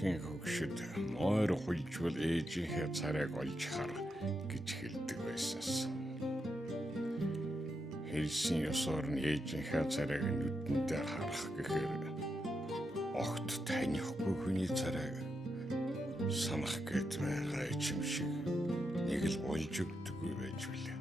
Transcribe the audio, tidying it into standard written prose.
Ихэнх хөгшөд мойр хуйжвал ээжийнхээ царайг олж хар гэж хэлдэг байсанс. Хэлсэн ёсоор нь ээжийнхээ царайг нүдэндээ харах гэхээр огт танихгүй хүний царайг санах гээд байгаа юм шиг нэг л болж өгдөггүй байж билээ.